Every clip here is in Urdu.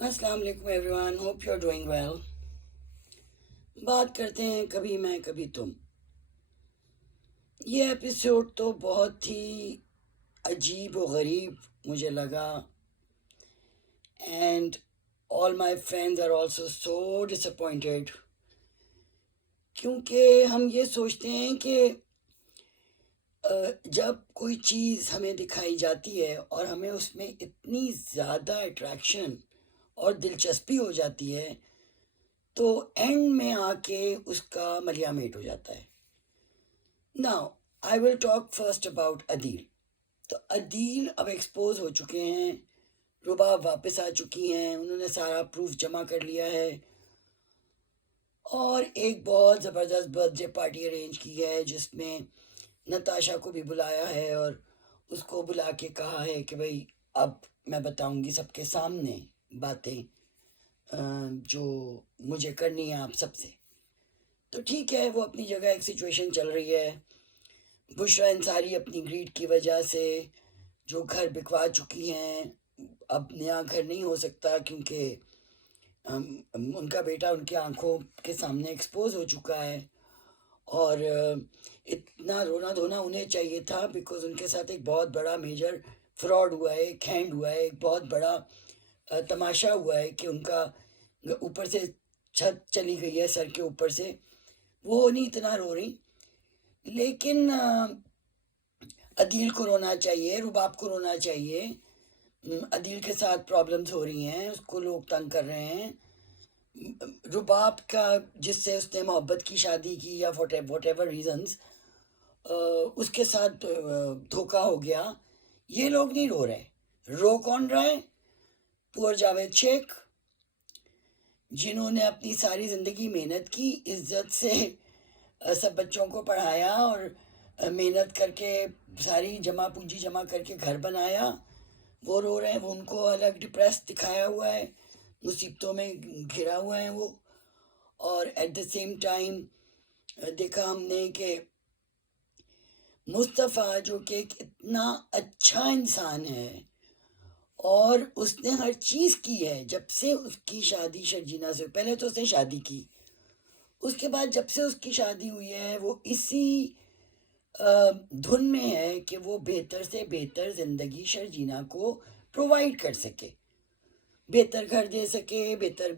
السلام علیکم everyone, hope you are doing well. بات کرتے ہیں کبھی میں کبھی تم۔ یہ ایپیسوڈ تو بہت ہی عجیب و غریب مجھے لگا، and all my friends are also so disappointed, کیونکہ ہم یہ سوچتے ہیں کہ جب کوئی چیز ہمیں دکھائی جاتی ہے اور ہمیں اس میں اتنی زیادہ اٹریکشن اور دلچسپی ہو جاتی ہے تو اینڈ میں آ کے اس کا ملیا میٹ ہو جاتا ہے۔ Now I will talk first about Adeel. تو عدیل اب ایکسپوز ہو چکے ہیں، رباب واپس آ چکی ہیں، انہوں نے سارا پروف جمع کر لیا ہے اور ایک بہت زبردست برتھ ڈے پارٹی ارینج کی ہے جس میں نتاشا کو بھی بلایا ہے اور اس کو بلا کے کہا ہے کہ بھائی اب میں بتاؤں گی سب کے سامنے باتیں جو مجھے کرنی ہے آپ سب سے۔ تو ٹھیک ہے، وہ اپنی جگہ ایک سچویشن چل رہی ہے۔ بشرا انصاری اپنی گریڈ کی وجہ سے جو گھر بکوا چکی ہیں، اب نیا گھر نہیں ہو سکتا کیونکہ ان کا بیٹا ان کی آنکھوں کے سامنے ایکسپوز ہو چکا ہے، اور اتنا رونا دھونا انہیں چاہیے تھا بیکاز ان کے ساتھ ایک بہت بڑا میجر فراڈ ہوا ہے، ایک ہینڈ ہوا ہے، ایک بہت بڑا تماشا ہوا ہے کہ ان کا اوپر سے چھت چلی گئی ہے سر کے اوپر سے۔ وہ نہیں اتنا رو رہی، لیکن عدیل کو رونا چاہیے، رباب کو رونا چاہیے۔ عدیل کے ساتھ پرابلمز ہو رہی ہیں، اس کو لوگ تنگ کر رہے ہیں۔ رباب کا جس سے اس نے محبت کی شادی کی یا واٹ ایور ریزنز، اس کے ساتھ دھوکا ہو گیا۔ یہ لوگ نہیں رو رہے، رو کون رہا ہے؟ پور جاوید شیخ، جنہوں نے اپنی ساری زندگی محنت کی، عزت سے سب بچوں کو پڑھایا اور محنت کر کے ساری جمع پونجی جمع کر کے گھر بنایا، وہ رو رہے ہیں۔ وہ ان کو الگ ڈپریس دکھایا ہوا ہے، مصیبتوں میں گھرا ہوا ہے وہ، اور ایٹ دا سیم ٹائم دیکھا ہم نے کہ مصطفیٰ جو کہ ایک اتنا اچھا انسان ہے اور اس نے ہر چیز کی ہے جب سے اس کی شادی شرجینا سے، پہلے تو اس نے شادی کی، اس کے بعد جب سے اس کی شادی ہوئی ہے وہ اسی دھن میں ہے کہ وہ بہتر سے بہتر زندگی شرجینا کو پرووائڈ کر سکے، بہتر گھر دے سکے، بہتر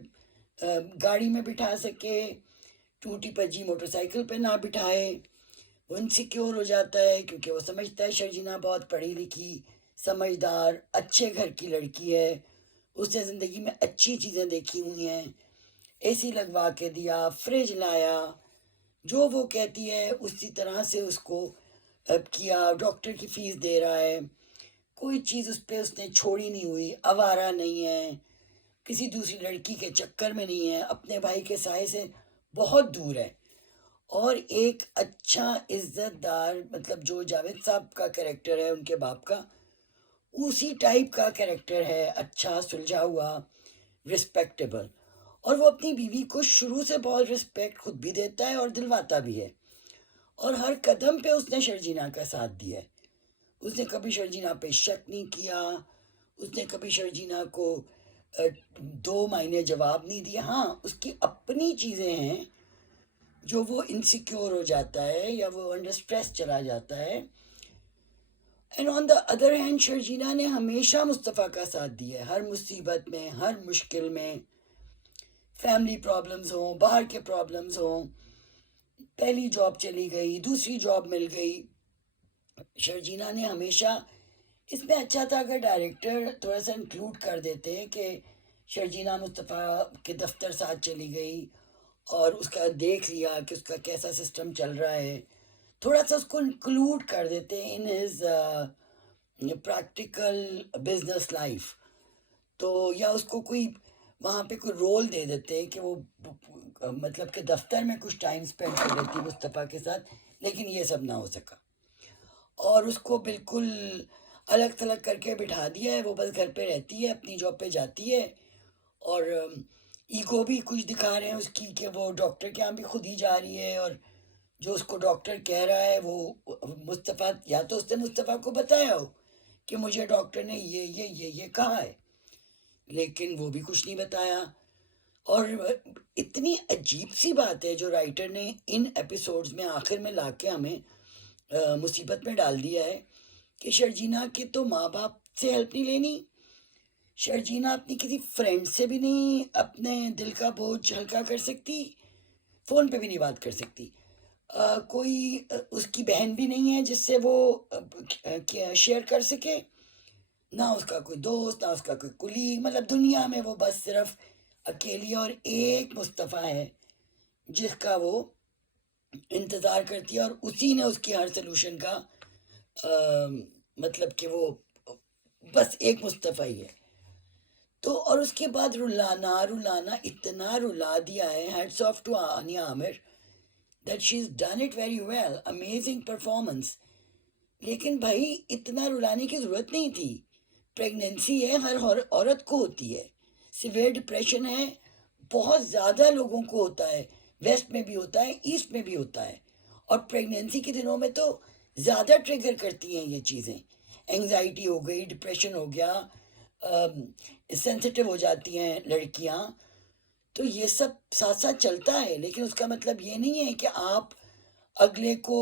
گاڑی میں بٹھا سکے، ٹوٹی پجی موٹر سائیکل پہ نہ بٹھائے۔ وہ انسیکیور ہو جاتا ہے کیونکہ وہ سمجھتا ہے شرجینا بہت پڑھی لکھی، سمجھدار، اچھے گھر کی لڑکی ہے، اس نے زندگی میں اچھی چیزیں دیکھی ہوئی ہیں، اے سی لگوا کے دیا، فریج لایا، جو وہ کہتی ہے اسی طرح سے اس کو کیا، ڈاکٹر کی فیس دے رہا ہے، کوئی چیز اس پہ اس نے چھوڑی نہیں ہوئی، آوارہ نہیں ہے، کسی دوسری لڑکی کے چکر میں نہیں ہے، اپنے بھائی کے سائے سے بہت دور ہے، اور ایک اچھا عزت دار، مطلب جو جاوید صاحب کا کریکٹر ہے ان کے باپ کا، اسی ٹائپ کا کریکٹر ہے، اچھا سلجھا ہوا، رسپیکٹیبل، اور وہ اپنی بیوی کو شروع سے بہت رسپیکٹ خود بھی دیتا ہے اور دلواتا بھی ہے، اور ہر قدم پہ اس نے شرجینا کا ساتھ دیا ہے۔ اس نے کبھی شرجینا پہ شک نہیں کیا، اس نے کبھی شرجینا کو دو معنی جواب نہیں دیا۔ ہاں، اس کی اپنی چیزیں ہیں جو وہ انسیکیور ہو جاتا ہے یا وہ انڈر اسٹریس چلا جاتا ہے، and on the other hand Sharjeena نے ہمیشہ مصطفیٰ کا ساتھ دیا ہے، ہر مصیبت میں، ہر مشکل میں، فیملی پرابلمز ہوں، باہر کے پرابلمز ہوں، پہلی جاب چلی گئی، دوسری جاب مل گئی، شرجینا نے ہمیشہ، اس میں اچھا تھا اگر ڈائریکٹر تھوڑا سا انکلوڈ کر دیتے کہ شرجینا مصطفیٰ کے دفتر ساتھ چلی گئی اور اس کا دیکھ لیا کہ اس کا کیسا سسٹم چل رہا ہے، تھوڑا سا اس کو انکلوڈ کر دیتے in his practical business life, تو یا اس کو کوئی وہاں پہ کوئی رول دے دیتے کہ وہ مطلب کہ دفتر میں کچھ ٹائم اسپینڈ کر لیتی مصطفیٰ کے ساتھ، لیکن یہ سب نہ ہو سکا، اور اس کو بالکل الگ تھلگ کر کے بٹھا دیا ہے، وہ بس گھر پہ رہتی ہے، اپنی جاب پہ جاتی ہے، اور ایگو بھی کچھ دکھا رہے ہیں اس کی کہ وہ ڈاکٹر کے یہاں بھی خود ہی جا رہی ہے، اور جو اس کو ڈاکٹر کہہ رہا ہے وہ مصطفیٰ، یا تو اس نے مصطفیٰ کو بتایا ہو کہ مجھے ڈاکٹر نے یہ کہا ہے، لیکن وہ بھی کچھ نہیں بتایا. اور اتنی عجیب سی بات ہے جو رائٹر نے ان ایپیسوڈز میں آخر میں لا کے ہمیں مصیبت میں ڈال دیا ہے کہ شرجینا کے تو ماں باپ سے ہیلپ نہیں لینی, شرجینا اپنی کسی فرینڈ سے بھی نہیں اپنے دل کا بوجھ ہلکا کر سکتی, فون پہ بھی نہیں بات کر سکتی, کوئی اس کی بہن بھی نہیں ہے جس سے وہ شیئر کر سکے, نہ اس کا کوئی دوست, نہ اس کا کوئی کلیگ. مطلب دنیا میں وہ بس صرف اکیلی اور ایک مصطفیٰ ہے جس کا وہ انتظار کرتی ہے, اور اسی نے اس کی ہر سلوشن کا مطلب کہ وہ بس ایک مصطفیٰ ہی ہے. تو اور اس کے بعد رلانا اتنا رلا دیا ہے. Hats off to Aniya Aamir that she's done it very well, amazing performance. لیکن بھائی اتنا رلانے کی ضرورت نہیں تھی. پریگننسی ہے, ہر عورت کو ہوتی ہے, سیویئر ڈپریشن ہے, بہت زیادہ لوگوں کو ہوتا ہے, ویسٹ میں بھی ہوتا ہے, ایسٹ میں بھی ہوتا ہے, اور پریگننسی کے دنوں میں تو زیادہ ٹریگر کرتی ہیں یہ چیزیں. انگزائٹی ہو گئی, ڈپریشن ہو گیا, سینسٹیو ہو جاتی ہیں لڑکیاں. تو یہ سب ساتھ ساتھ چلتا ہے, لیکن اس کا مطلب یہ نہیں ہے کہ آپ اگلے کو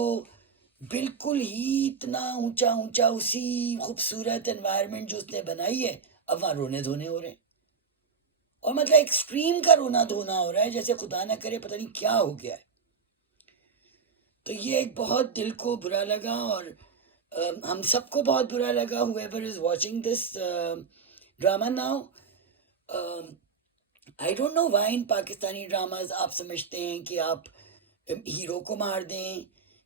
بالکل ہی اتنا اونچا اونچا اسی خوبصورت انوائرمنٹ جو اس نے بنائی ہے اب وہاں رونے دھونے ہو رہے ہیں, اور مطلب ایکسٹریم کا رونا دھونا ہو رہا ہے, جیسے خدا نہ کرے پتہ نہیں کیا ہو گیا ہے. تو یہ ایک بہت دل کو برا لگا, اور ہم سب کو بہت برا لگا, whoever is watching this drama now. I don't know why in Pakistani dramas آپ سمجھتے ہیں کہ آپ ہیرو کو مار دیں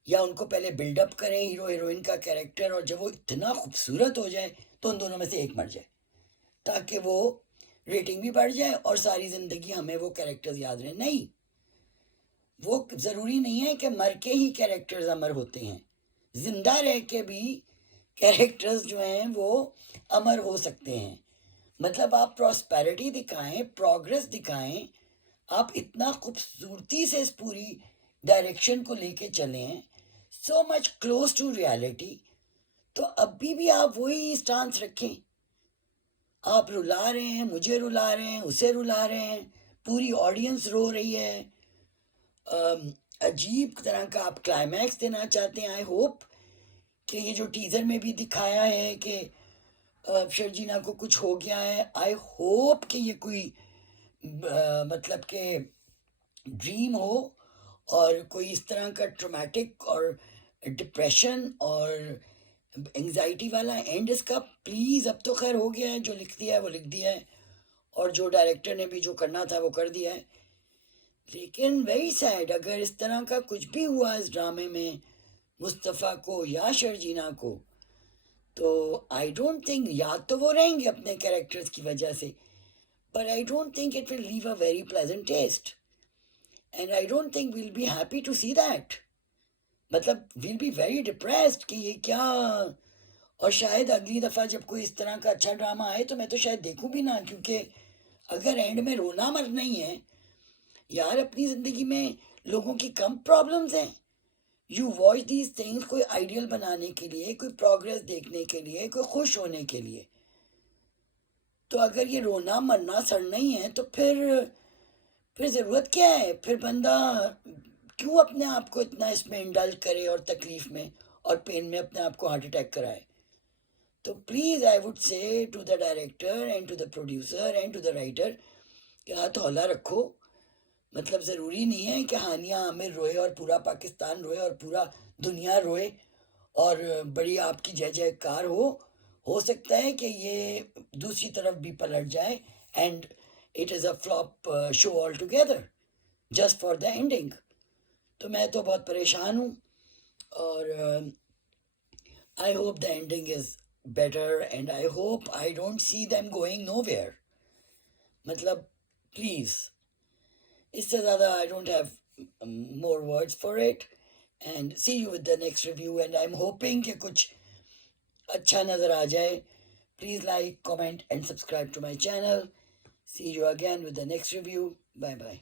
یا ان کو پہلے بلڈ اپ کریں ہیرو ہیروئن کا کیریکٹر, اور جب وہ اتنا خوبصورت ہو جائے تو ان دونوں میں سے ایک مر جائے تاکہ وہ ریٹنگ بھی بڑھ جائے اور ساری زندگی ہمیں وہ کیریکٹرز یاد رہیں. نہیں, وہ ضروری نہیں ہے کہ مر کے ہی کیریکٹرز امر ہوتے ہیں, زندہ رہ کے بھی کیریکٹرز جو ہیں وہ امر ہو سکتے ہیں. مطلب آپ پراسپیرٹی دکھائیں, پروگرس دکھائیں, آپ اتنا خوبصورتی سے اس پوری ڈائریکشن کو لے کے چلیں, سو مچ کلوز ٹو ریالٹی. تو ابھی بھی آپ وہی اسٹانس رکھیں. آپ رلا رہے ہیں, مجھے رلا رہے ہیں, اسے رلا رہے ہیں, پوری آڈینس رو رہی ہے, عجیب طرح کا آپ کلائمیکس دینا چاہتے ہیں. آئی ہوپ کہ یہ جو ٹیزر میں بھی دکھایا ہے کہ شرجینا کو کچھ ہو گیا ہے, آئی ہوپ کہ یہ کوئی مطلب کہ ڈریم ہو اور کوئی اس طرح کا ٹرومیٹک اور ڈپریشن اور انگزائٹی والا اینڈ اس کا. پلیز, اب تو خیر ہو گیا ہے, جو لکھ دیا ہے وہ لکھ دیا ہے, اور جو ڈائریکٹر نے بھی جو کرنا تھا وہ کر دیا ہے. لیکن ویری سیڈ, اگر اس طرح کا کچھ بھی ہوا اس ڈرامے میں مصطفیٰ کو یا شرجینا کو, تو آئی ڈونٹ تھنک, یا تو وہ رہیں گے اپنے کیریکٹرز کی وجہ سے, but I don't think it will leave a very pleasant taste. And I don't think we'll be happy to see that. مطلب we'll be very depressed کہ یہ کیا. اور شاید اگلی دفعہ جب کوئی اس طرح کا اچھا ڈرامہ آئے تو میں تو شاید دیکھوں بھی نہ, کیونکہ اگر اینڈ میں رونا مرنا ہی ہے یار, اپنی زندگی میں لوگوں کی کم پرابلمز ہیں. یو واچ دیز تھنگس کوئی آئیڈیل بنانے کے لیے, کوئی پروگرس دیکھنے کے لیے, کوئی خوش ہونے کے لیے. تو اگر یہ رونا مرنا سڑنا ہی ہے تو پھر ضرورت کیا ہے؟ پھر بندہ کیوں اپنے آپ کو اتنا اس میں انڈلج کرے اور تکلیف میں اور پین میں اپنے آپ کو ہارٹ اٹیک کرائے. تو please I would say to the director and to the producer and to the writer کہ ہاتھ ہولا رکھو. مطلب ضروری نہیں ہے کہ ہانیہ عامر روئے اور پورا پاکستان روئے اور پورا دنیا روئے اور بڑی آپ کی جے جے کار ہو سکتا ہے کہ یہ دوسری طرف بھی پلٹ جائے and it is a flop show all together just for the ending. تو میں تو بہت پریشان ہوں, اور I hope the ending is better and I hope I don't see them going nowhere. مطلب پلیز, اس سے زیادہ I don't have more words for it. And see you with the next review, and I am hoping کہ کچھ اچھا نظر آ جائے. Please like, comment and subscribe to my channel. See you again with the next review. Bye bye.